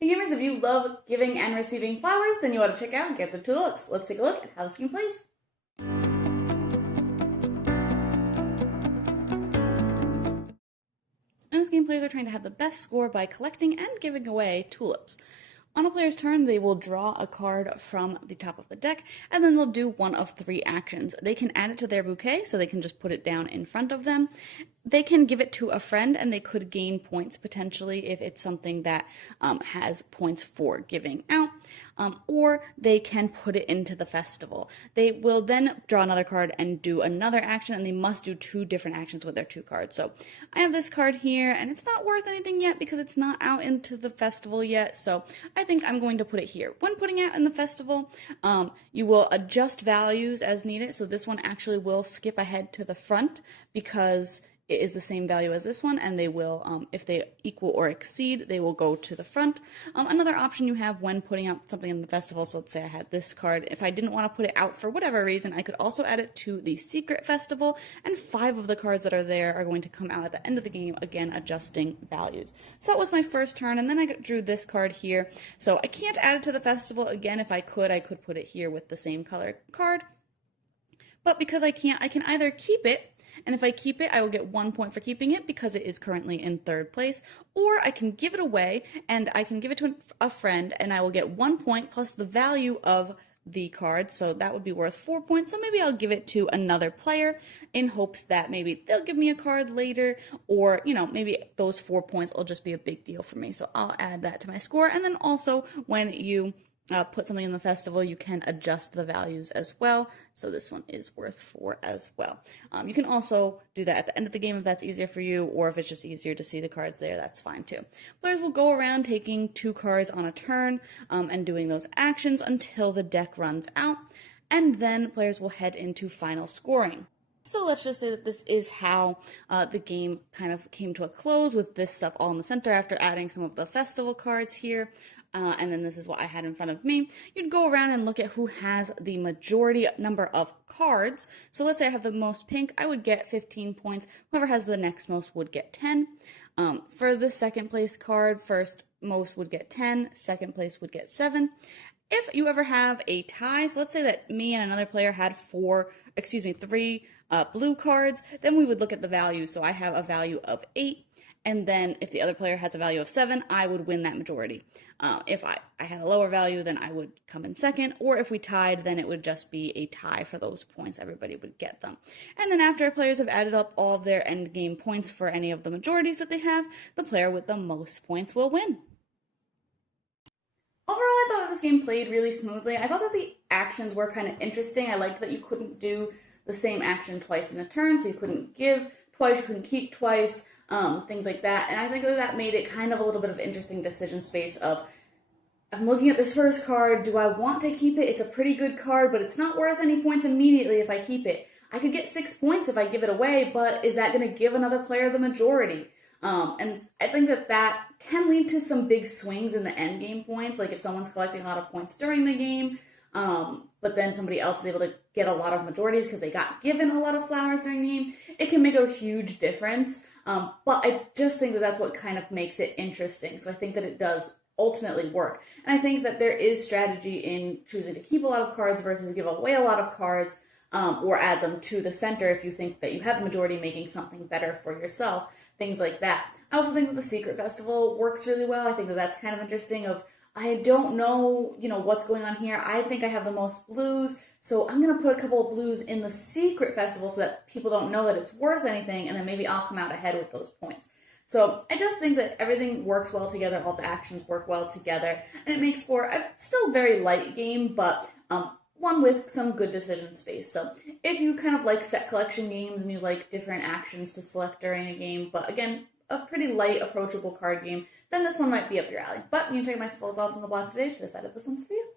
Hey gamers, if you love giving and receiving flowers, then you ought to check out Give the Tulips. Let's take a look at how this game plays. In this game, players are trying to have the best score by collecting and giving away tulips. On a player's turn, they will draw a card from the top of the deck, and then they'll do one of three actions. They can add it to their bouquet, so they can just put it down in front of them. They can give it to a friend, and they could gain points potentially if it's something that has points for giving out. Or they can put it into the festival. They will then draw another card and do another action, and they must do two different actions with their two cards. So I have this card here, and it's not worth anything yet because it's not out into the festival yet, so I think I'm going to put it here. When putting out in the festival, you will adjust values as needed, so this one actually will skip ahead to the front because it is the same value as this one, and they will, if they equal or exceed, they will go to the front. Another option you have when putting out something in the festival, so let's say I had this card, if I didn't want to put it out for whatever reason, I could also add it to the secret festival, and 5 of the cards that are there are going to come out at the end of the game, again adjusting values. So that was my first turn, and then I drew this card here. So I can't add it to the festival. Again, if I could put it here with the same color card. But because I can't, I can either keep it, and if I keep it, I will get 1 point for keeping it because it is currently in 3rd place, or I can give it away, and I can give it to a friend, and I will get 1 point plus the value of the card, so that would be worth 4 points, so maybe I'll give it to another player in hopes that maybe they'll give me a card later, or, you know, maybe those 4 points will just be a big deal for me, so I'll add that to my score. And then also, when you put something in the festival, you can adjust the values as well. So this one is worth 4 as well. You can also do that at the end of the game if that's easier for you, or if it's just easier to see the cards there, that's fine too. Players will go around taking 2 cards on a turn and doing those actions until the deck runs out, and then players will head into final scoring. So let's just say that this is how the game kind of came to a close, with this stuff all in the center after adding some of the festival cards here. And then this is what I had in front of me. You'd go around and look at who has the majority number of cards. So let's say I have the most pink, I would get 15 points. Whoever has the next most would get 10. For the second place card, first most would get 10, second place would get 7. If you ever have a tie, so let's say that me and another player had 3 blue cards, then we would look at the value. So I have a value of 8. And then if the other player has a value of 7, I would win that majority. If I had a lower value, then I would come in second. Or if we tied, then it would just be a tie for those points. Everybody would get them. And then after players have added up all of their end game points for any of the majorities that they have, the player with the most points will win. Overall, I thought this game played really smoothly. I thought that the actions were kind of interesting. I liked that you couldn't do the same action twice in a turn, so you couldn't give twice, you couldn't keep twice. Things like that, and I think that made it kind of a little bit of interesting decision space of, I'm looking at this first card, do I want to keep it? It's a pretty good card, but it's not worth any points immediately if I keep it. I could get 6 points if I give it away, but is that going to give another player the majority? And I think that can lead to some big swings in the end game points, like if someone's collecting a lot of points during the game, but then somebody else is able to get a lot of majorities because they got given a lot of flowers during the game, it can make a huge difference. But I just think that that's what kind of makes it interesting. So I think that it does ultimately work. And I think that there is strategy in choosing to keep a lot of cards versus give away a lot of cards, or add them to the center if you think that you have the majority, making something better for yourself, things like that. I also think that the Secret Festival works really well. I think that that's kind of interesting of, I don't know, what's going on here. I think I have the most blues, so I'm going to put a couple of blues in the Secret Festival so that people don't know that it's worth anything, and then maybe I'll come out ahead with those points. So I just think that everything works well together, all the actions work well together, and it makes for a still very light game, but one with some good decision space. So if you kind of like set collection games and you like different actions to select during a game, but again, a pretty light, approachable card game, then this one might be up your alley. But you can check out my full thoughts on the blog today to decide if this one's for you.